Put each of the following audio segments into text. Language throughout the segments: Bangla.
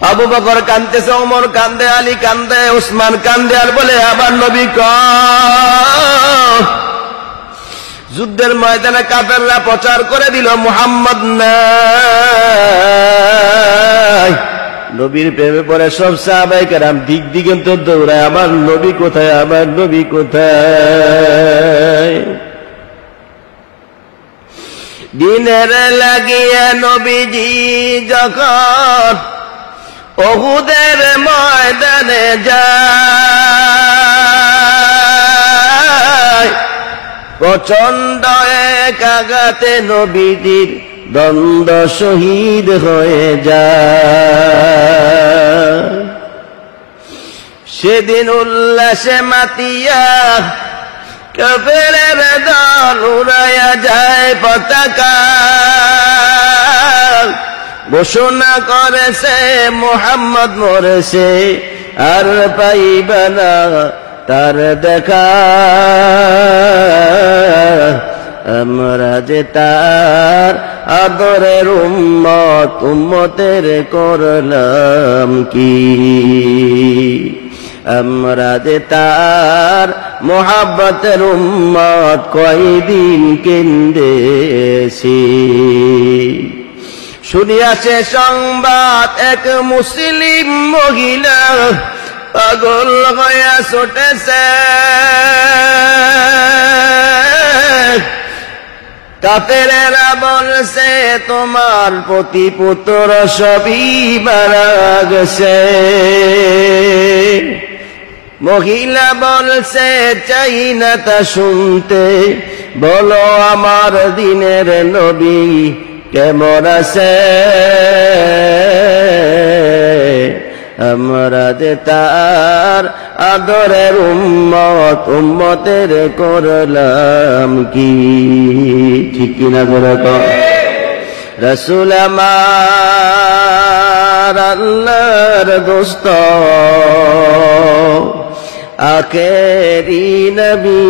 আবু বকর কাঁদতেছে, ওমর কান্দে, আলী কান্দে, উসমান কান্দে, আর বলে আমার নবী কই? যুদ্ধের ময়দানে কাফেররা প্রচার করে দিল মুহাম্মদ নাই। নবীর প্রেমে পড়ে সব সাহাবায়ে কেরাম দিক দিগন্ত দৌড়ায়, আমার নবী কোথায়, আমার নবী কোথায়? দিনের লাগিয়ে নবীজি যখন উহুদের ময়দানে যায়, প্রচন্ড এক আঘাতে নবীজির দ্বন্দ্ব শহীদ হয়ে যায়। সেদিন উল্লাসে মাতিয়া কাফেরের দল উড়াইয়া যায় পতাকা, ঘোষণা করেছে মুহাম্মদ মরেছে, আর পাইবে না তার দেখা। আমরা যে তার আদরের উম্মত, উম্মতের করলাম কি? আমরা যে তার মোহাব্বতের উম্মত, কয়দিন কেন্দেছি। শুনিয়াছে সংবাদ এক মুসলিম মহিলা পাগল হইয়া ছুটেছে, কাফেরেরা বলছে তোমার প্রতিপুত্র সবই মারা গেছে। মহিলা বলছে চাই না তা শুনতে, বলো আমার দিনের নবী কেমন আছে? আমরা যে তার আদরের উম্মত, উম্মতের করলাম কি? ঠিক কিনা করে কও? রাসূল আমার আল্লাহর দোস্ত, আখেরি নবী,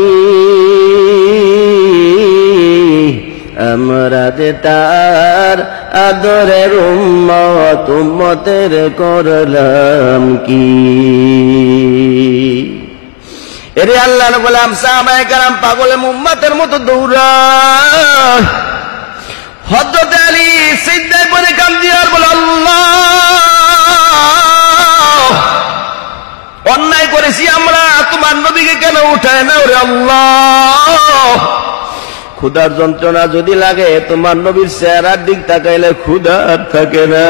আমরা যে তার আদরের উম্মত, উম্মতের করলাম কি? এরে আল্লাহর গোলাম সাহাবায়ে কেরাম পাগলের উম্মতের মতো দৌড়ায়। হযরত আলী সিজদায় পড়ে কাঁদে আর বলে আল্লাহ, অন্যায় করেছি আমরা, তোমার নবীকে কেন উঠায় না? ওরে আল্লাহ, ক্ষুধার যন্ত্রণা যদি লাগে তোমার নবীর চেহারার দিক তাকাইলে ক্ষুধা থাকে না।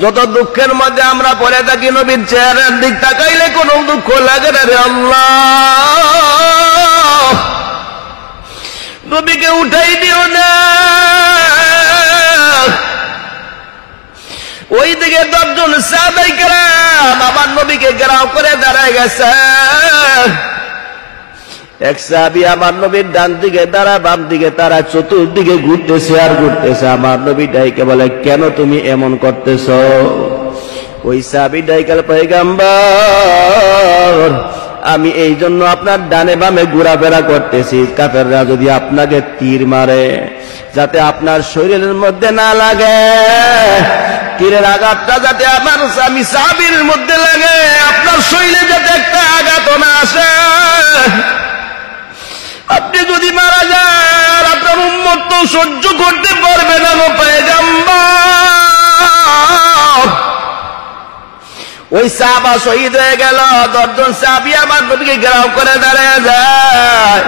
যত দুঃখের মধ্যে আমরা পড়ে থাকি, নবীর চেহারার দিক তাকাইলে কোনো দুঃখ লাগে না। রে আল্লাহ, নবীকে উঠাই দিও না। ওই দিকে 10 জন সাহাবায়ে কেরাম আমার নবীকে ঘেরাও করে দাঁড়ায় গেছে। এক সাহাবী আমার নবীর ডান দিকে দাঁড়া, বাম দিকে তারা, চতুর্দিকে ঘুরতেছে আর ঘুরতেছে। আমার নবী ডাইকে বলে কেন তুমি এমন করতেছ? ওই সাহাবী ডাইকাল, পয়গম্বর আমি এই জন্য আপনার ডানে বামে ঘোরাফেরা করতেছি, কাফেররা যদি আপনাকে তীর মারে যাতে আপনার শরীরের মধ্যে না লাগে, তীরের আঘাতটা যাতে আমার আমি সাহাবীর মধ্যে লাগে, আপনার শরীরে যাতে একটা আঘাত না আসে। আপনি যদি মারা যান আপনার উম্মত তো সহ্য করতে পারবে না গো পয়গম্বর। ওই সাহাবা শহীদ হয়ে গেল। 10 জন সাহাবী আমার নবীকে ঘেরাও করে দাঁড়িয়ে যায়।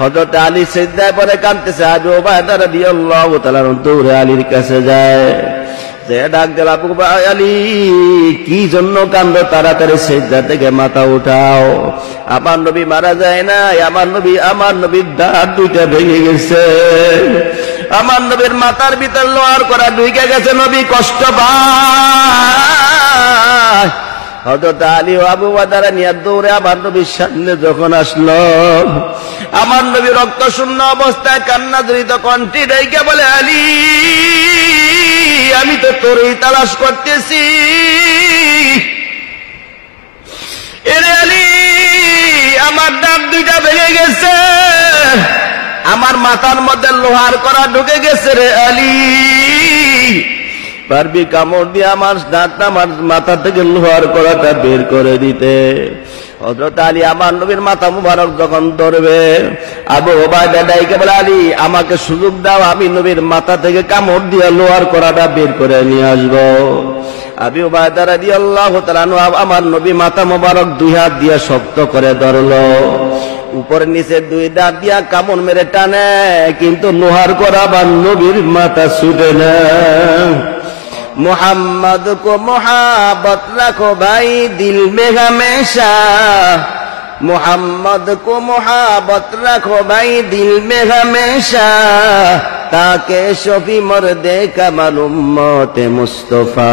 হযরত আলী সিজদায় পড়ে কাঁদতেছে। আবু উবাইদা রাদিয়াল্লাহু তাআলা দৌড়ে আলীর কাছে যায়, যে ডাক দিল, আবু আলী কি জন্য কান্দো? তাড়াতাড়ি সিজদা থেকে মাথা উঠাও। আমার নবী মারা যায় না, আমার নবীর দাঁত দুইটা ভেঙে গেছে, আমার নবীর মাথার ভিতর লোহার করা ঢুকে গেছে, নবী কষ্ট পায়। হযরত আলী ও আবু উবাইদা নিয়ে দৌড়ে আমার নবীর সামনে যখন আসলো, আমার নবী রক্ত শূন্য অবস্থায় কান্না জড়িত কণ্ঠে ডাইকে বলে, আলী আমি তো তোরই তালাশ করতেছি। এরে আলী, আমার দাঁত দুইটা ভেঙে গেছে, আমার মাথার মধ্যে লোহার করা ঢুকে গেছে রে আলী। পারবি কামড় দিয়ে আমার দাঁতটা আমার মাথা থেকে লোহার কড়াটা বের করে দিতে। হযরত আলী আমার নবীর মাথা মুবারক যখন ধরবে, আবু উবাইদা ডাইকে বলে, আলী আমাকে সুযোগ দাও, আমি নবীর মাথা থেকে কামড় দিয়ে লোহার কড়াটা বের করে নিয়ে আসবো। আবু উবাইদা রাদিয়াল্লাহু তাআলা আনহু আমার নবী মাথা মুবারক দুই হাত দিয়ে শক্ত করে ধরলো, উপরে নিচে দুই দাঁত দিয়া কামড় মেরে টানে, কিন্তু লোহার কড়া বা নবীর মাথা ছুটে না। मोहम्मद को मोहब्बत रखो भाई दिल में हमेशा, मोहम्मद को मोहब्बत रखो भाई दिल में हमेशा, ताकि शफी मर्दे का मालूम मौत मुस्तफा,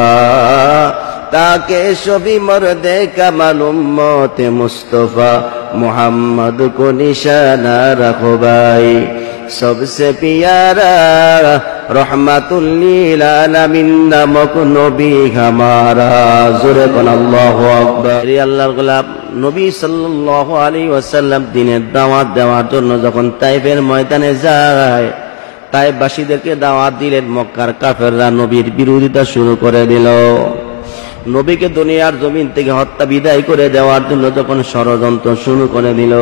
ताकि शफी मर्दे का मालूम मौत मुस्तफा, मोहम्मद को निशाना रखो भाई सबसे प्यारा रहमतुल लिल आलामीन नामक नबी हमारा। जोरे बोल अल्लाहु আকবার। আল্লাহর গোলাম নবী সাল্লাল্লাহু আলাইহি ওয়াসাল্লাম দিনের দাওয়াত দেওয়ার জন্য যখন তাইফের ময়দানে যায়, তাইফবাসীদেরকে দাওয়াত দিলেন, মক্কার কাফেররা নবীর বিরোধিতা শুরু করে দিল। নবীকে দুনিয়ার জমিন থেকে হত্যা বিদায় করে দেওয়ার জন্য যখন ষড়যন্ত্র শুরু করে দিল,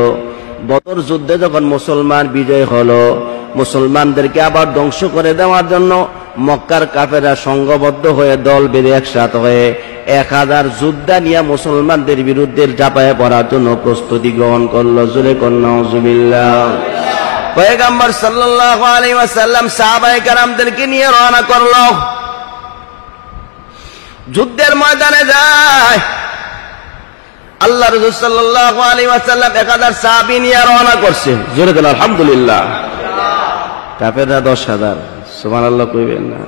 বদর যুদ্ধে যখন মুসলমান বিজয় হলো, মুসলমানদেরকে আবার ধ্বংস করে দেওয়ার জন্য মক্কার কাফেররা সংঘবদ্ধ হয়ে দল বেঁধে একসাথ হয়ে 1000 যোদ্ধা নিয়ে মুসলমানদের বিরুদ্ধে ঝাঁপায়ে পড়ার জন্য প্রস্তুতি গ্রহণ করলো। জোরে কন্যা নাউজুবিল্লাহ। পয়গম্বর সাল্লাল্লাহু আলাইহি ওয়াসাল্লাম সাহাবায়ে কেরামদেরকে নিয়ে রওনা করলো, যুদ্ধের ময়দানে যায়। আল্লাহ রাসূল সাল্লাল্লাহু আলাইহি ওয়াসাল্লাম 1000 সাহাবী নিয়ে রওনা করছে। জোরে বলেন আলহামদুলিল্লাহ। কাফেররা 10000, সুবহানাল্লাহ কইবেন না?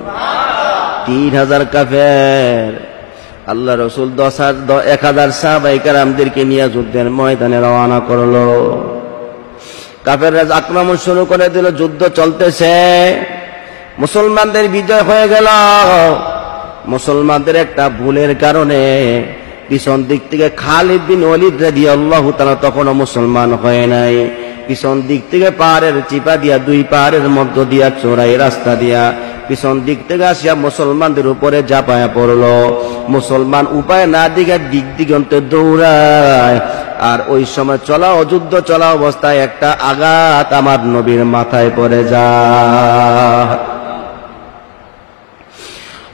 3000 কাফের। আল্লাহ রাসূল 1000 সাহাবায়ে কেরামদেরকে নিয়ে যুদ্ধের ময়দানে রওনা করলো। কাফেররা আক্রমণ শুরু করে দিল, যুদ্ধ চলতেছে, মুসলমানদের বিজয় হয়ে গেল। মুসলমানদের একটা ভুলের কারণে পিছন দিক থেকে খালিদ বিন ওয়ালিদ রাদিয়াল্লাহু তাআলা তখনও মুসলমান হয় নাই। পিছন দিক থেকে পাহাড়ের চিপা দিয়া, দুই পাহাড়ের মধ্য দিয়া চোরাই রাস্তা দিয়া পিছন দিক থেকে আসিয়া মুসলমানদের উপরে ঝাঁপায়া পড়লো। মুসলমান উপায় না দিকে দিক দিগন্তে দৌড়ায়, আর ওই সময় যুদ্ধ চলা অবস্থায় একটা আঘাত আমার নবীর মাথায় পড়ে যায়।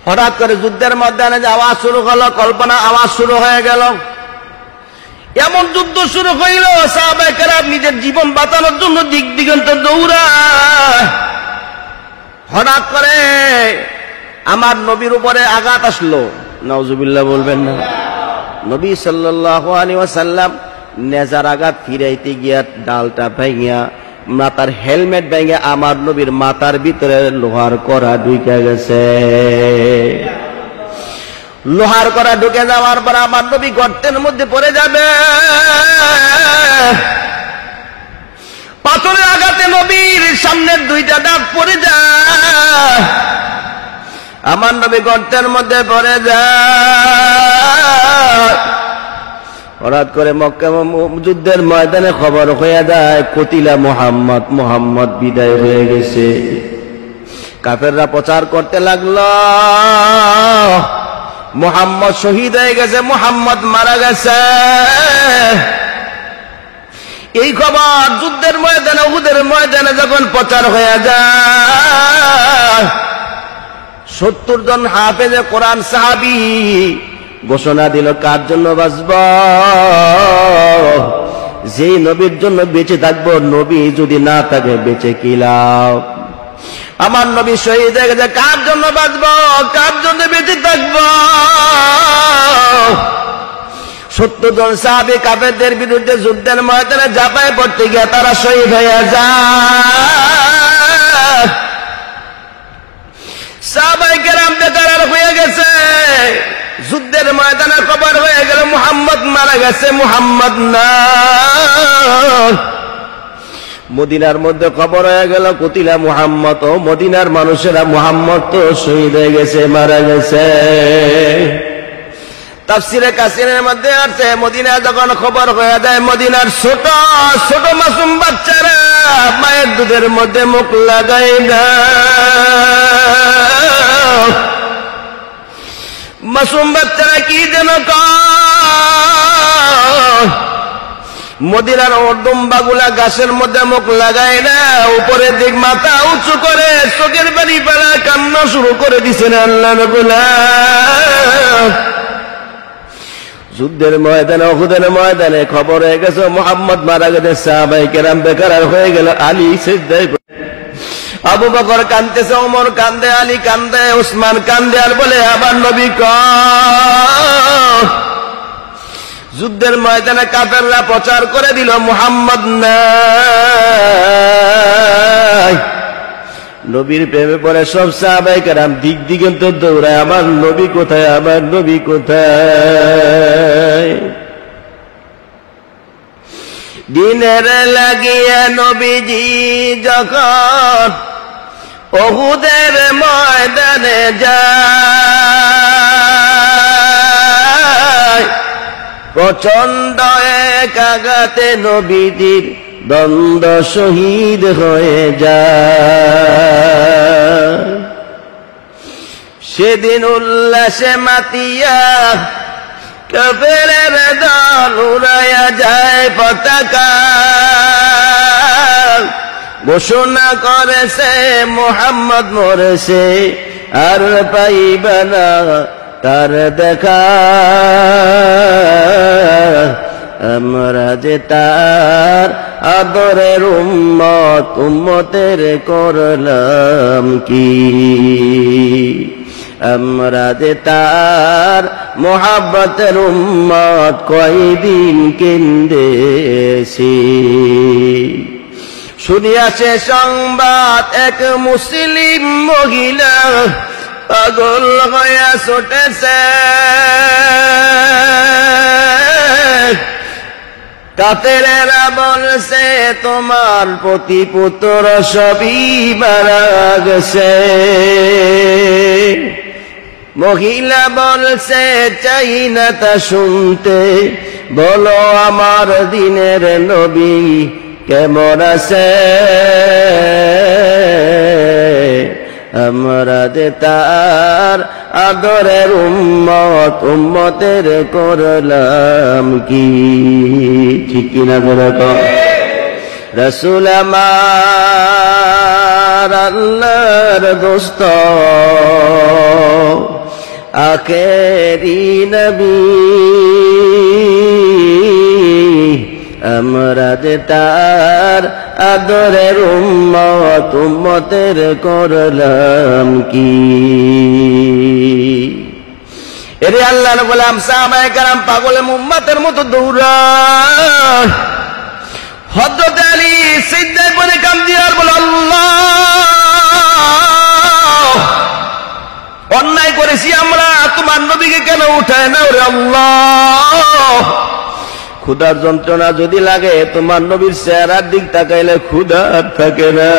হঠাৎ করে যুদ্ধের ময়দানে যে আওয়াজ শুরু হলো, কল্পনা আওয়াজ শুরু হয়ে গেল। এমন যুদ্ধ শুরু হইল, সাহাবায়ে কেরাম নিজের জীবন বাঁচানোর জন্য দিক দিগন্তে দৌড়ায়। হঠাৎ করে আমার নবীর উপরে আঘাত আসলো। নাউজুবিল্লাহ বলবেন না? নবী সাল্লাল্লাহু আলাইহি ওয়াসাল্লাম নেজার আঘাত ফিরাইতে গিয়া ডালটা ভাঙিয়া, মাথার হেলমেট ভেঙে আমার নবীর মাথার ভিতরে লোহার কড়া ঢুকে গেছে। লোহার কড়া ঢুকে যাওয়ার পর আমার নবী গর্তের মধ্যে পড়ে যাবে। পাথরের আঘাতে নবীর সামনের দুইটা দাঁত পড়ে যায়, আমার নবী গর্তের মধ্যে পড়ে যায়। হঠাৎ করে মক্কা যুদ্ধের ময়দানে খবর হয়ে যায়, কতিলা মুহাম্মদ বিদায় হয়ে গেছে। কাফেররা প্রচার করতে লাগলো, মুহাম্মদ শহীদ হয়ে গেছে, মুহাম্মদ মারা গেছে। এই খবর যুদ্ধের ময়দানে, উহুদের ময়দানে যখন প্রচার হয়ে যায়, 70 জন হাফেজে কোরআন সাহাবী ঘোষণা দিল, কার জন্য বাঁচব? যে নবীর জন্য বেঁচে থাকবো, নবী যদি না থাকে বেঁচে কি লাভ? আমার নবী শহীদ হয়ে গেছে, কার জন্য বাঁচব? কার জন্য বেঁচে থাকবো? 70 জন সাহাবী কাফেরদের বিরুদ্ধে যুদ্ধের ময়দানে ঝাঁপায় পড়তে গিয়ে তারা শহীদ হয়ে যায়। সাহাবায়ে কেরাম বেকার হয়ে গেছে। যুদ্ধের ময়দানে খবর হয়ে গেল মুহাম্মদ মারা গেছে, মুহাম্মদ না। মদিনার মধ্যে খবর হয়ে গেল কতিলা মুহাম্মদ, ও মদিনার মানুষেরা মুহাম্মদ তো শহীদ হয়ে গেছে, মারা গেছে। তাফসিরে কাসিরের মধ্যে আছে, মদিনা যখন খবর হয়ে যায়, মদিনার ছোট ছোট মাসুম বাচ্চারা মায়ের দুধের মধ্যে মুখ লাগায় না। মাসুম বাচ্চারা কি যেন কয়, মদিনার দুম্বাগুলা গাছের মধ্যে মুখ লাগায় না, উপরের দিক মাথা উঁচু করে চোখের পানি ফেলা কান্না শুরু করে দিছেন আল্লাহর গোলাম। যুদ্ধের ময়দানে, উহুদের ময়দানে খবর হয়ে গেছে মুহাম্মদ মারা গেছে, সাহাবায়ে কেরাম বেকার হয়ে গেল। আলী সিজদায়, আবু বকর কাঁদতেছে, ওমর কান্দে, আলী কান্দে, উসমান কান্দে, আর বলে আমার নবী কই? যুদ্ধের ময়দানে কাফেররা প্রচার করে দিল মুহাম্মদ নাই। নবীর প্রেমে পড়ে সব সাহাবায়ে কেরাম দিক দিগন্ত দৌড়ায়, আমার নবী কোথায়, আমার নবী কোথায়? দিনের লাগিয়ে নবীজি যখন উহুদের ময়দানে যায়, প্রচন্ড এক আঘাতে নবীজির দ্বন্দ্ব শহীদ হয়ে যায়। সেদিন উল্লাসে মাতিয়া কাফেরের দল উড়াইয়া যায় পতাকা, ঘোষণা করেছে মুহাম্মদ মরেছে, আর পাইবা না তার দেখা। আমরা যে তার আদরের উম্মত, উম্মতের করলাম কি? আমরা যে তার মোহাব্বতের উম্মত, কয়দিন কেন্দেছি। শুনিয়াছে সংবাদ এক মুসলিম মহিলা পাগল হইয়া ছুটেছে, কাফেরেরা বলছে তোমার পতি পুত্র সবই মারা গেছে। মহিলা বলছে চাই না তা শুনতে, বলো আমার দিনের নবী কেমন আছে? আমরা যে তার আদরের উম্মত, উম্মতের করলাম কি? ঠিক কিনা করে কও? রাসূল আমার আল্লাহর দোস্ত, আখেরি নবী, আমরা যে তার আদরের উম্মত, উম্মতের করলাম কি? এরে আল্লাহর গোলাম সাহাবায়ে কেরাম পাগলের উম্মতের মতো দৌড়ায়। হযরত আলী সিজদায় পড়ে কাঁদে আর বলে আল্লাহ, অন্যায় করেছি আমরা, তোমার নবীকে কেন উঠায় না রে আল্লাহ? ক্ষুধার যন্ত্রণা যদি লাগে, তোমার নবীর চেহারার দিক তাকাইলে ক্ষুধা থাকে না।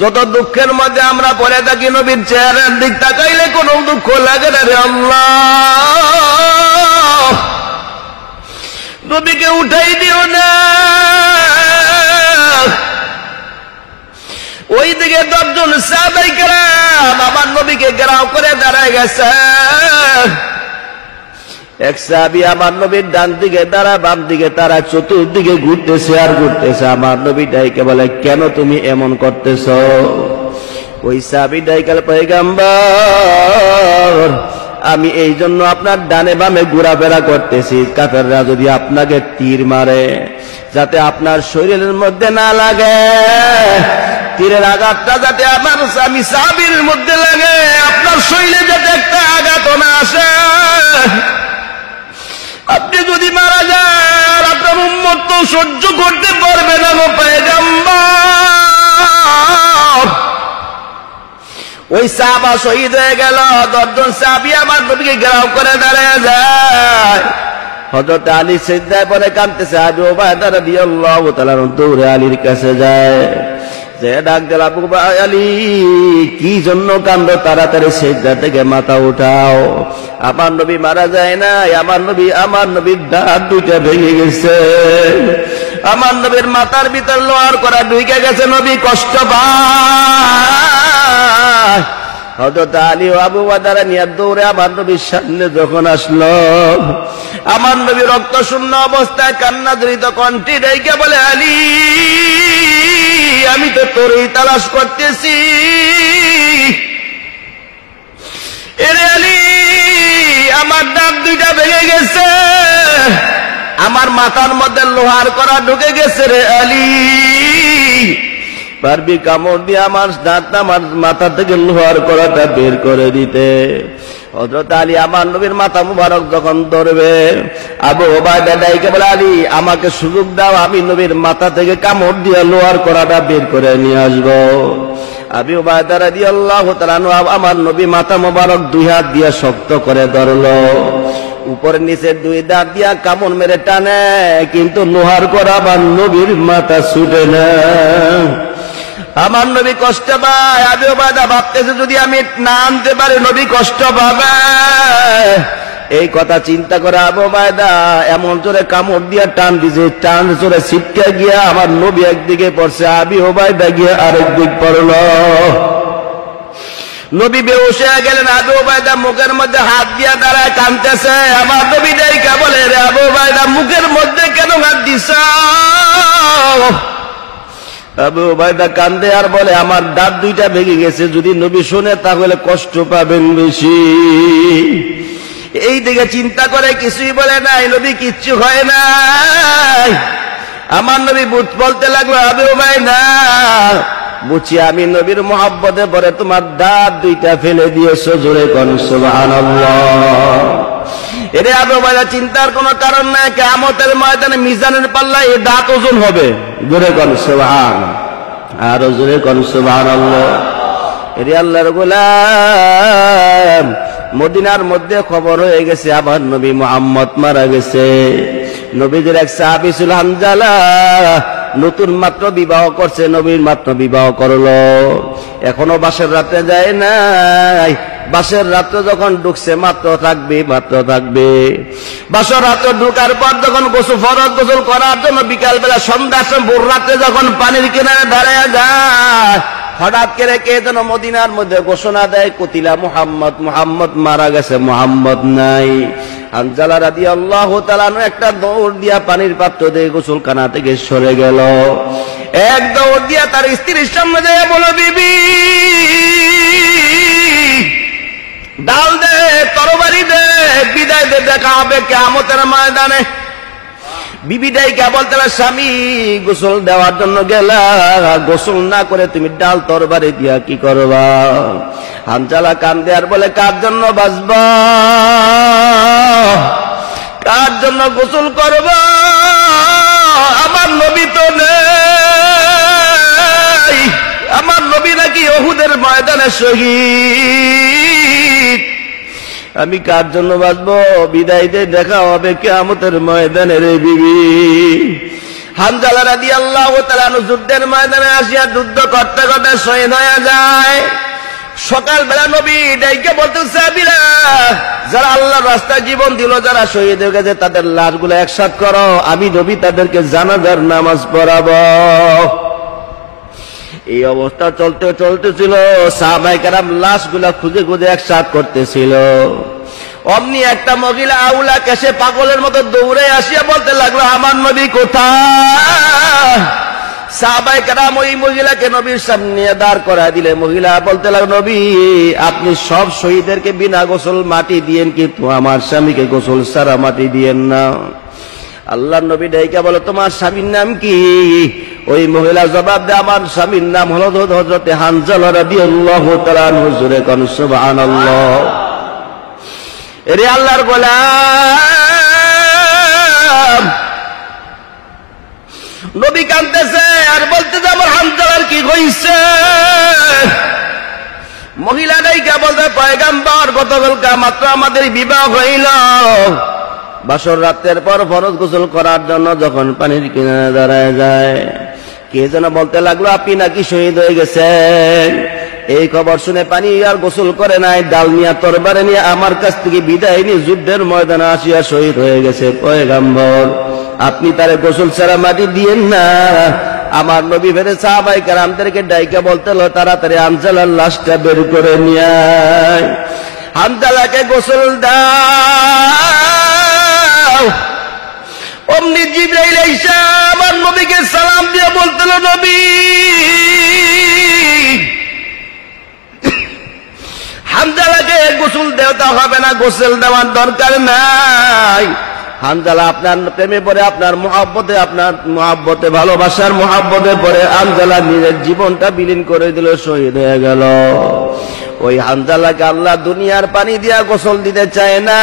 যত দুঃখের মধ্যে আমরা পড়ে থাকি, নবীর চেহারার দিক তাকাইলে কোনো দুঃখ লাগে না রে আল্লাহ। নবীকে উঠাই দিও না। ওই দিকে 10 জন সাহাবায়ে কেরাম আমার নবীকে ঘেরাও করে দাঁড়ায় গেছে। এক সাহাবী আমার নবীর ডান দিকে দাঁড়া, বাম দিকে তারা, চতুর্দিকে ঘুরতেছে আর ঘুরতেছে। আমার নবী ডাইকে বলে কেন তুমি এমন করতেছ? ওই সাহাবী ডাইকে পয়গম্বর, আমি এই জন্য আপনার ডানে বামে ঘোরাফেরা করতেছি, কাফেররা যদি আপনাকে তীর মারে যাতে আপনার শরীরের মধ্যে না লাগে, তীরের আঘাতটা যাতে আমার আমি সাহাবীর মধ্যে লাগে, আপনার শরীরে যাতে একটা আঘাত না আসে। আপনি যদি মারা যান, আপনার উম্মত তো সহ্য করতে পারবে না গো পয়গম্বর। ওই সাহাবা শহীদ হয়ে গেল। 10 জন সাহাবী আমার নবীকে ঘেরাও করে দাঁড়িয়ে যায়। হযরত আলী সিজদায় পড়ে কাঁদতেছে। আবু উবাইদা রাদিয়াল্লাহু তাআলা দৌড়ে আলীর কাছে যায়, যে ডাক দিল আবু আলী কি জন্য কান্দো? তাড়াতাড়ি সিজদা থেকে মাথা উঠাও। আমার নবী মারা যায় না, আমার নবীর দাঁত দুইটা ভেঙে গেছে, আমার নবীর মাথার ভিতর লোহার করা ঢুকে গেছে, নবী কষ্ট পায়। হযরত আলী ও আবু বকর নিয়ে দৌড়ে আমার নবীর সামনে যখন আসলো, আমার নবী রক্ত শূন্য অবস্থায় কান্না জড়িত কণ্ঠে ডেকে বলে, আলী আমি তো তোরই তালাশ করতেছি। এরে আলী, আমার দাঁত দুইটা ভেঙে গেছে, আমার মাথার মধ্যে লোহার করা ঢুকে গেছে রে আলী, পারবি কামড় দিয়ে আমার দাঁত আমার মাথা থেকে লোহার করাটা বের করে দিতে? হযরত আলী আমার নবীর মাথা মুবারক যখন ধরবে, আবু উবাইদা ডাইকে বলে, আলী আমাকে সুযোগ দাও, আমি নবীর মাথা থেকে কামড় দিয়ে লোহার করাটা বের করে নিয়ে আসবো। আবু উবাইদা রাদিয়াল্লাহু তাআলা আমার নবী মাথা মুবারক দুই হাত দিয়ে শক্ত করে ধরলো, উপরে নিচে দুই দাঁত দিয়া কামড় মেরে টানে, কিন্তু লোহার করা আমার নবীর মাথা ছুটে না। আমার নবী কষ্ট পায়। আবু উবাইদা ভাবতেছে যদি আমি না আনতে পারি নবী কষ্ট পাবে। এই কথা চিন্তা করে আবু উবাইদা এমন জোরে কামড় দিয়া টান দিছে, টান জোরে ছিটকে গিয়া আমার নবী একদিকে পড়ছে, আবু উবাইদা গিয়া আরেক দিক পড়ল। নবী বেহুশ হয়ে গেলেন। আবু উবাইদা মুখের মধ্যে হাত দিয়া দাঁড়ায় কাঁদতেছে। আমার নবী ডাইকা বলে, রে আবু উবাইদা মুখের মধ্যে কেন হাত দিছ? আবু উবাইদা কান্দে আর বলে, আমার দাঁত দুইটা ভেঙে গেছে, যদি নবী শুনে তাহলে কষ্ট পাবেন বেশি। এই দিকে চিন্তা করে কিছুই বলে নাই, নবী কিচ্ছু হয় নাই। আমার নবী বলতে লাগলো, আবু উবাইদা বুঝছি আমি নবীর মহব্বতে পরে তোমার দাঁত দুইটা ফেলে দিয়েছো, জোরে কোন সুবহানাল্লাহ। এরে আবু উবাইদা চিন্তার কোনো কারণ নাই, কিয়ামতের ময়দানে মিজানের পাল্লায় এই দাঁত ওজন হবে, জোরে কোন সুবহান, আর জোরে কোন সুবহানাল্লাহ। এরে আল্লাহর গোলাম, মদিনার মধ্যে খবর হয়ে গেছে আমার নবী মুহাম্মদ মারা গেছে। নবীদের এক সাহাবী ছিল হানজালা, নতুন মাত্র বিবাহ করছে, নবীর মাত্র বিবাহ করলো, এখনো বাসের রাতে যায় নাই। বাসের রাত্রে যখন ঢুকছে মাত্র থাকবে বাসর রাত্রে ঢুকার পর যখন ফরজ গোসল করার জন্য বিকালবেলা সন্ধ্যার সময় ভোর রাত্রে যখন পানির কিনারে দাঁড়ায় যায়, হঠাৎ করে কে যেন মদিনার মধ্যে ঘোষণা দেয়, কুতিলা মুহাম্মদ, মুহাম্মদ মারা গেছে, মুহাম্মদ নাই। হানজালা রাদিয়াল্লাহু তাআলা একটা দৌড় দিয়া পানির পাত্র দিয়ে গোসলখানা থেকে সরে গেল। এক দৌড় দিয়া তার স্ত্রীর সামনে যায় বলো, বিবি ডাল দে, তরবারি দে, বিদায় দে, দেখা হবে কিয়ামতের ময়দানে। বিবি ডাইকা বলতে পারে, স্বামী গোসল দেওয়ার জন্য গেলা, গোসল না করে তুমি ডাল তরবারি দিয়া কি করবা? হানজালা কান্দে আর বলে, কার জন্য বাঁচবা, কার জন্য গোসল করবা? আমার নবী তো নেই, আমার নবী নাকি উহুদের ময়দানে শহীদ, আমি কার জন্য বাঁচবো? বিদায় দে, দেখা হবে কিয়ামতের ময়দানে রে বিবি। হানজালা রাদিয়াল্লাহু তাআলা যুদ্ধের ময়দানে আসিয়া যুদ্ধ করতে করতে শহীদ হয়ে যায়। সকালবেলা নবী ডাইকে বলতেন, সাহাবীরা যারা আল্লাহর রাস্তায় জীবন দিল, যারা শহীদ হয়ে গেছে তাদের লাশগুলো একসাথ করো, আমি নবী তাদেরকে জানাজার নামাজ পড়াবো। এই অবস্থা চলতেছিল। সাহাবায়ে কেরাম লাশগুলা খুঁজে খুঁজে একসাথ করতেছিল। অমনি একটা মহিলা আউলা কেসে পাগলের মতো দৌড়ে আসিয়া বলতে লাগলো, আমার নবী কোথায়? সাহাবায়ে কেরাম ওই মহিলাকে নবীর সামনে নিয়ে দাঁড় করায় দিলে। মহিলা বলতে লাগলো, নবী আপনি সব শহীদদেরকে বিনা গোসল মাটি দিয়েন, কিন্তু আমার স্বামীকে গোসল ছাড়া মাটি দিয়েন না। আল্লাহর নবী ডাইকা বলে, তোমার স্বামীর নাম কি? ওই মহিলা জবাব দেয়, আমার স্বামীর নাম হলো হযরতে হানজালা রাদিয়াল্লাহু তাআলা আনহু, জোরে কোন সুবহানাল্লাহ। এরে আল্লাহর গোলাম, নবী কাঁদতেছে আর বলতেছে, আমার হানজালার কি হইছে? মহিলা ডাইকা বলতে, পয়গম্বর গতকালকে মাত্র আমাদের বিবাহ হইল, বাসর রাতের পর ফরজ গোসল করার জন্য যখন পানির কিনারে দাঁড়ায় যায়, কে যেন বলতে লাগলো, আপনি নাকি শহীদ হয়ে গেছেন। এই খবর শুনে পানি আর গোসল করে নাই, ডাল নিয়ে তরবারি নিয়ে আমার কাছ থেকে বিদায় নিয়ে যুদ্ধের ময়দানে আসিয়া শহীদ হয়ে গেছে। পয়গম্বর আপনি তারে গোসল ছাড়া মাটি দিয়েন না, আমার নবী ফেরে সাহাবায়ে কেরামদেরকে ডাইকা বলতে হলো তাড়াতাড়ি হানজালার লাশটা বের করে নিয়ে আয়, হানজালাকে গোসল দাও। অমনি জিবরাইল আইসা আমার নবীকে সালাম দিয়ে বলতে হলো নবী হানজালাকে গোসল দেওয়া হবে না, গোসল দেওয়ার দরকার নাই। হানজালা আপনার প্রেমে পড়ে, আপনার মহব্বতে ভালোবাসার মহব্বতে পড়ে হানজালা নিজের জীবনটা বিলীন করে দিল, শহীদ হয়ে গেল। ওই হানজালাকে আল্লাহ দুনিয়ার পানি দিয়া গোসল দিতে চায় না,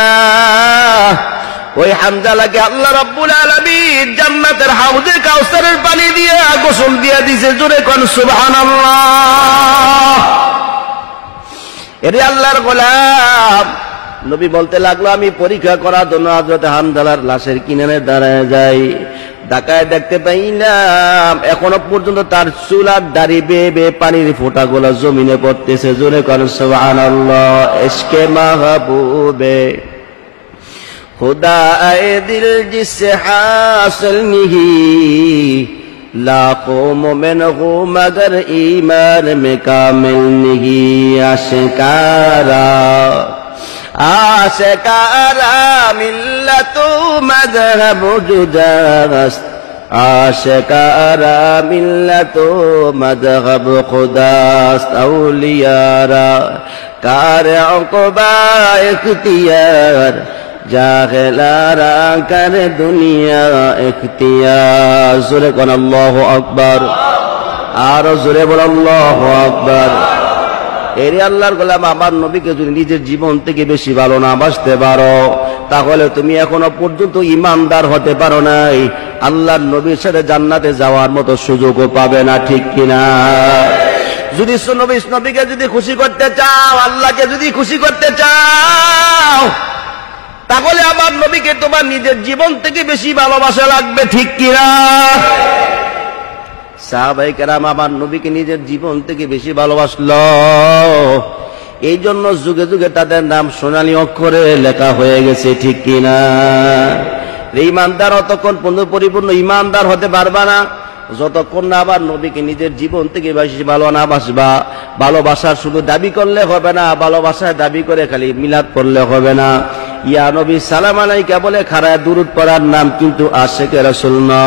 ওই হানজালাকে আল্লাহ রাব্বুল আলামিন জান্নাতের হাউজে কাউসারের পানি দিয়া গোসল দিয়া দিয়েছে। জোরে কোন সুবহানাল্লাহ। এরে আল্লাহর গোলাম নবী বলতে লাগলো আমি পরীক্ষা করার জন্য হযরত হানজালার লাশের কিনারে দাঁড়ায় যাই, তাকায় দেখতে পাইলাম এখনো পর্যন্ত তার চুল আর দাড়ি বেয়ে বেয়ে পানির ফোঁটাগুলো জমিনে পড়তেছে। জোরে কোন সুবহানাল্লাহ। ইশকে মাহবুবে खुदा ए दिल जिससे हासिल नहीं, लाखों मोमिन हो मगर ईमान में कामिल नहीं। आशिकारा आशिकारा मिल्लतु मज़हब जुदास्त, आशिकारा मिल्लतु मज़हब खुदास्त। औलियारा कार उक़बा इख्तियार, জাহেলারা করে দুনিয়া ইখতিয়ার। জোরে কোন আল্লাহু আকবার, আরো জোরে বল আল্লাহু আকবার। এরে আল্লাহর গোলাম আমার নবীকে যদি নিজের জীবন থেকে বেশি ভালো না বাসতে পারো, তাহলে তুমি এখনো পর্যন্ত ইমানদার হতে পারো নাই, আল্লাহর নবীর সাথে জান্নাতে যাওয়ার মতো সুযোগও পাবে না, ঠিক কিনা? যদি নবীকে যদি খুশি করতে চাও, আল্লাহকে যদি খুশি করতে চাও, তাহলে আমার নবীকে তোমার নিজের জীবন থেকে বেশি ভালোবাসা লাগবে, ঠিক কিনা? সাহাবায়ে কেরাম আমার নবীকে নিজের জীবন থেকে বেশি ভালোবাসলো, এই জন্য যুগে যুগে তাদের নাম সোনালী অক্ষরে লেখা হয়ে গেছে, ঠিক কিনা? ইমানদার অতক্ষণ পর্যন্ত পরিপূর্ণ ইমানদার হতে পারবা না যতক্ষণ না আবার নবীকে নিজের জীবন থেকে বেশি ভালো না বাসবা। ভালোবাসার শুধু দাবি করলে হবে না, ভালোবাসার দাবি করে খালি মিলাদ পড়লে হবে না। ইয়া নবী সালাম আলাইকা বলে খাড়ায় দুরুদ পড়ার নাম কিন্তু আশিকে রাসূল না।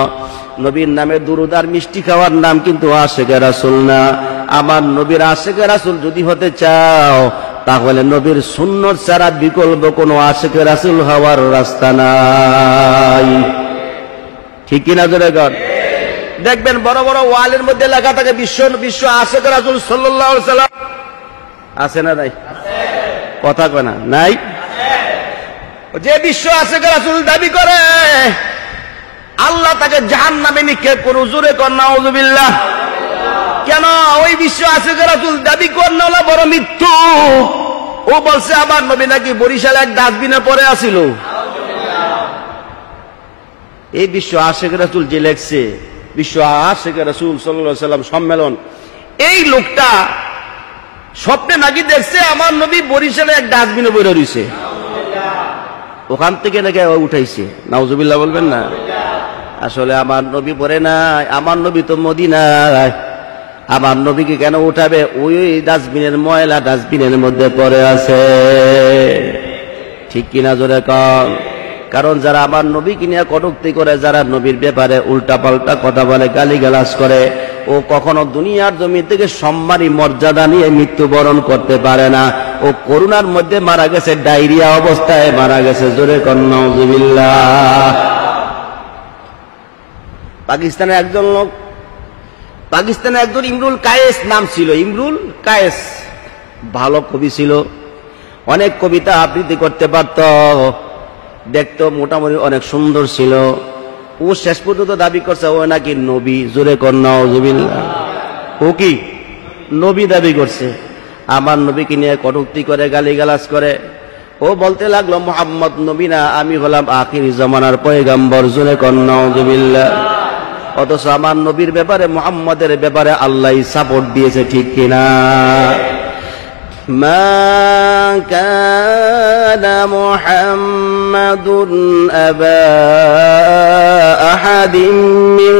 নবীর নামে দুরুদ আর মিষ্টি খাওয়ার নাম কিন্তু আশিকে রাসূল না। আমার নবীর আশিকে রাসূল যদি হতে চাও, তাহলে নবীর সুন্নাত ছাড়া বিকল্প কোনো আশিকে রাসূল হওয়ার রাস্তা নাই, ঠিক কিনা? জোরে কর। দেখবেন বড় বড় ওয়ালের মধ্যে লেখা থাকে বিশ্ব আশিক রাসূল সাল্লাল্লাহু আলাইহি ওয়াসাল্লাম। আছে না নাই? কথা কয় না, নাই? যে বিশ্ব আশিক রাসূল দাবি করে, আল্লাহ তাকে জাহান্নামে নিক্ষেপ করুন। জোরে কর নাউযুবিল্লাহ। কেন? ওই বিশ্ব আশিক রাসূল দাবি করলো না বড় মৃত্যু। ও বলছে আমার নবী নাকি বরিশালে এক ডাস্টবিনে পড়ে আছিল। এই বিশ্ব আশিক রাসূল যে লেখছে বিশ্ব আশিক রাসূল সাল্লাল্লাহু আলাইহি ওয়াসাল্লাম সম্মেলন, এই লোকটা স্বপ্নে নাকি দেখছে আমার নবী বরিশালে এক ডাস্টবিনে পড়ে রইছে, ওখান থেকে নাকি উঠাইছে। নাউযুবিল্লাহ বলবেন না? আসলে আমার নবী পড়ে নাই, আমার নবী তো মদিনায়। আমার নবীকে কেন উঠাবে? ওই ডাস্টবিনের ময়লা ডাস্টবিনের মধ্যে পড়ে আছে, ঠিক কিনা? জোরে কন। কারণ যারা আমার নবীকে নিয়ে কটূক্তি করে, যারা নবীর ব্যাপারে উল্টা পাল্টা কথা বলে, গালিগালাজ করে, ও কখনো দুনিয়ার জমি থেকে সম্মানী মর্যাদা নিয়ে মৃত্যুবরণ করতে পারে না। ও করোনার মধ্যে মারা গেছে, ডায়রিয়া অবস্থায় মারা গেছে। জোরে কন নাউযুবিল্লাহ। পাকিস্তানের একজন লোক, পাকিস্তানের একজন ইমরুল কায়েস নাম ছিল, ইমরুল কায়েস, ভালো কবি ছিল, অনেক কবিতা আবৃত্তি করতে পারত, দেখতো মোটামুটি অনেক সুন্দর ছিল। ও শেষ পর্যন্ত দাবি করছে ও নাকি নবী। জোরে কর নাউযুবিল্লাহ। ও কি নবী দাবি করছে? আমার নবীকে নিয়ে কটূক্তি করে, গালিগালাজ করে। ও বলতে লাগলো মুহাম্মদ নবী না, আমি হলাম আখির জামানার পয়গম্বর। জোরে কর নাউযুবিল্লাহ। অথচ আমার নবীর ব্যাপারে, মুহাম্মদের ব্যাপারে আল্লাহ সাপোর্ট দিয়েছে, ঠিক কিনা? ما كان محمد أبا أحد من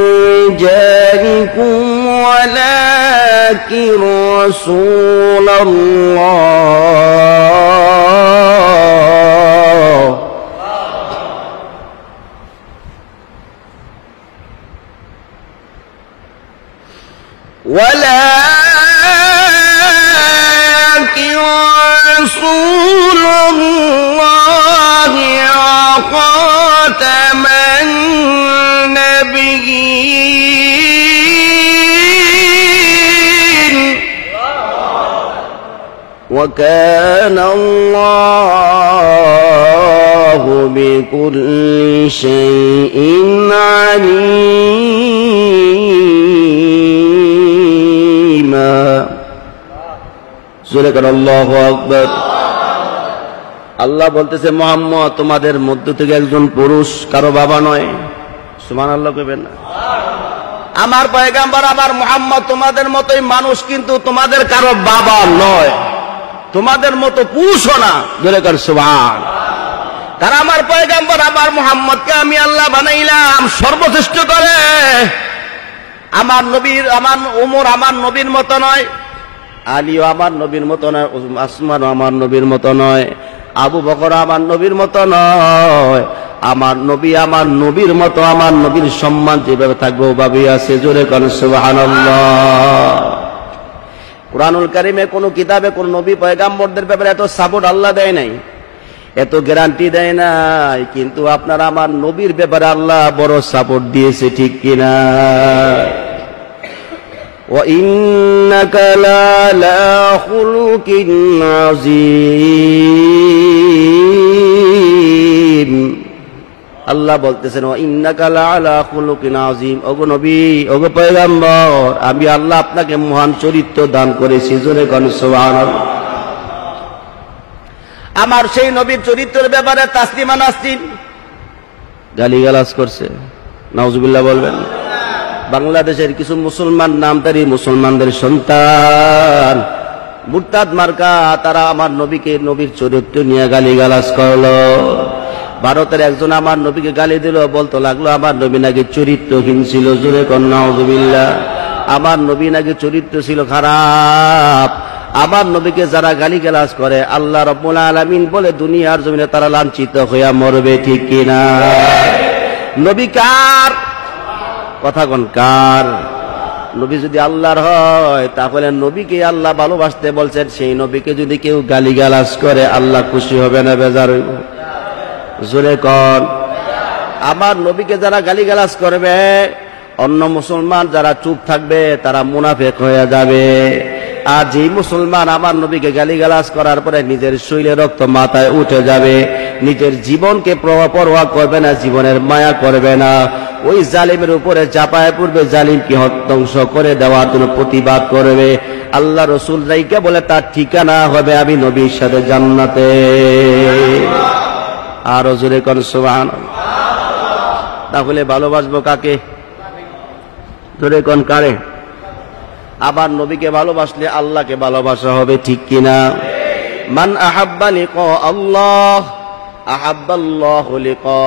رجالكم ولكن رسول الله رسول الله وخاتم النبيين وكان الله بكل شيء عليما سورة আল্লাহু আকবার আল্লাহ বলতেছে মুহাম্মদ তোমাদের মধ্য থেকে একজন পুরুষ কারো বাবা নয় সুবহানাল্লাহ কইবেন না আমার পয়গম্বর আমার মুহাম্মদ তোমাদের মতোই মানুষ কিন্তু তোমাদের কারো বাবা নয় তোমাদের মতো পুরুষও না জোরে কর সুবহান কারণ আমার পয়গম্বর আমার মুহাম্মদকে আমি আল্লাহ বানাইলাম সর্বশ্রেষ্ঠ করে আমার নবীর আমার ওমর আমার নবীর মতো নয় আলীও আমার নবীর মতো নয় আসমানও আমার নবীর মতো নয় আবু বকর আমার নবীর মতো নয় আমার নবীর মতো আমার নবীর সম্মান যেভাবে থাকবে ওভাবেই আছে জোরে কোন সুবহানাল্লাহ কুরআনুল কারীমে কোন কিতাবে কোন নবী পয়গম্বরদের ব্যাপারে এত সাপোর্ট আল্লাহ দেয় নাই এত গ্যারান্টি দেয় নাই কিন্তু আপনারা আমার নবীর ব্যাপারে আল্লাহ বড় সাপোর্ট দিয়েছে ঠিক কিনা وَإِنَّكَ لَعَلَى خُلُقٍ عَظِيمٍ আল্লাহ বলতেছেন وَإِنَّكَ لَعَلَى خُلُقٍ عَظِيمٍ ওগো নবী ওগো পয়গম্বর আমি আল্লাহ আপনাকে মহান চরিত্র দান করেছি জোরে কোন সুবহানাল্লাহ আমার সেই নবীর চরিত্রের ব্যাপারে তাসলিমা নাসরিন গালিগালাজ করছে নাউজুবিল্লাহ বলবেন বাংলাদেশের কিছু মুসলমান নামধারী মুসলমানদের সন্তান মুরতাদ মার্কা তারা আমার নবীকে নবীর চরিত্র নিয়ে গালিগালাজ করলো ভারতের একজন আমার নবীকে গালি দিল বলতে লাগলো আমার নবী নাকি চরিত্রহীন ছিল জোরে কোন নাউজুবিল্লাহ আমার নবী নাকি চরিত্র ছিল খারাপ আমার নবীকে যারা গালিগালাজ করে আল্লাহ রাব্বুল আলামিন বলে দুনিয়ার জমিনে তারা লাঞ্ছিত হইয়া মরবে ঠিক কিনা নবী কার কথা কোন কার নবী যদি আল্লাহর হয় তাহলে নবীকে আল্লাহ ভালোবাসতে বলছেন সেই নবীকে যদি কেউ গালিগালাজ করে আল্লাহ খুশি হবে না বেজার হইব জোরে কোন আমার নবীকে যারা গালিগালাজ করবে অন্য মুসলমান যারা চুপ থাকবে তারা মুনাফিক হয়ে যাবে আর যেই মুসলমান আমার নবীকে গালিগালাজ করার পরে নিজের শরীরে রক্ত মাথায় উঠে যাবে নিজের জীবনকে পরোয়া করবে না জীবনের মায়া করবে না ওই জালিমের উপরে চাপায় পড়বে জালিমকে ধ্বংস করে দেওয়ার জন্য প্রতিবাদ করবে আল্লাহ রাসূল রাইকে বলে তার ঠিকানা হবে আমি নবীর সাথে জান্নাতে আর জোরে কোন সুবহানাল্লাহ তাহলে ভালোবাসবো কাকে জোরে কোন কারে আবার নবীকে ভালোবাসলে আল্লাহকে ভালোবাসা হবে ঠিক কিনা মান আহাব্বা লিকা আল্লাহ আহাব্বাল্লাহু লিকা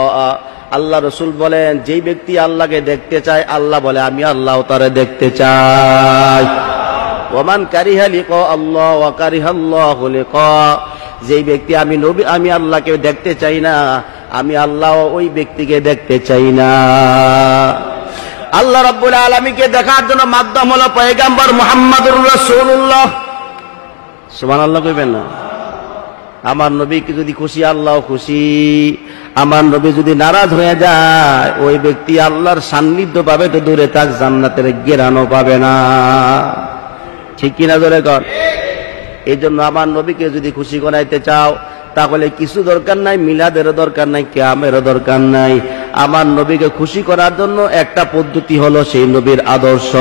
আল্লাহ রাসূল বলেন যেই ব্যক্তি আল্লাহকে দেখতে চায় আল্লাহ বলে আমি আল্লাহ তারে দেখতে চাই ওয়া মান কারিহা লিকা আল্লাহ ওয়া কারিহাল্লাহু লিকা যেই ব্যক্তি আমি আল্লাহকে দেখতে চাই না আমি আল্লাহ ওই ব্যক্তিকে দেখতে চাই না আল্লাহ রাব্বুল আলামিনকে দেখার জন্য মাধ্যম হলো পয়গম্বর মুহাম্মদুর রাসূলুল্লাহ সুবহানাল্লাহ কইবেন না আমার নবীকে যদি খুশি আল্লাহ খুশি আমার নবী যদি নারাজ হয়ে যায় ওই ব্যক্তি আল্লাহর সান্নিধ্য পাবে তো দূরে থাক জান্নাতের ঘেরানো পাবে না ঠিক কিনা জোরে কর এই জন্য আমার নবীকে যদি খুশি করাইতে চাও তাহলে কিছু দরকার নাই মিলাদেরও দরকার নাই কিয়ামেরও দরকার নাই আমার নবীকে খুশি করার জন্য একটা পদ্ধতি হলো সেই নবীর আদর্শ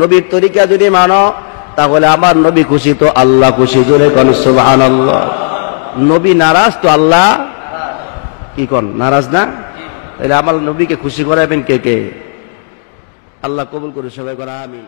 নবীর তরিকা যদি মানো তাহলে আমার নবী খুশি তো আল্লাহ খুশি জোরে কোন সুবহানাল্লাহ নবী নারাজ তো আল্লাহ কি কোন নারাজ না তাহলে আমার নবীকে খুশি করাবেন কে কে আল্লাহ কবুল করে সবাই করা আমিন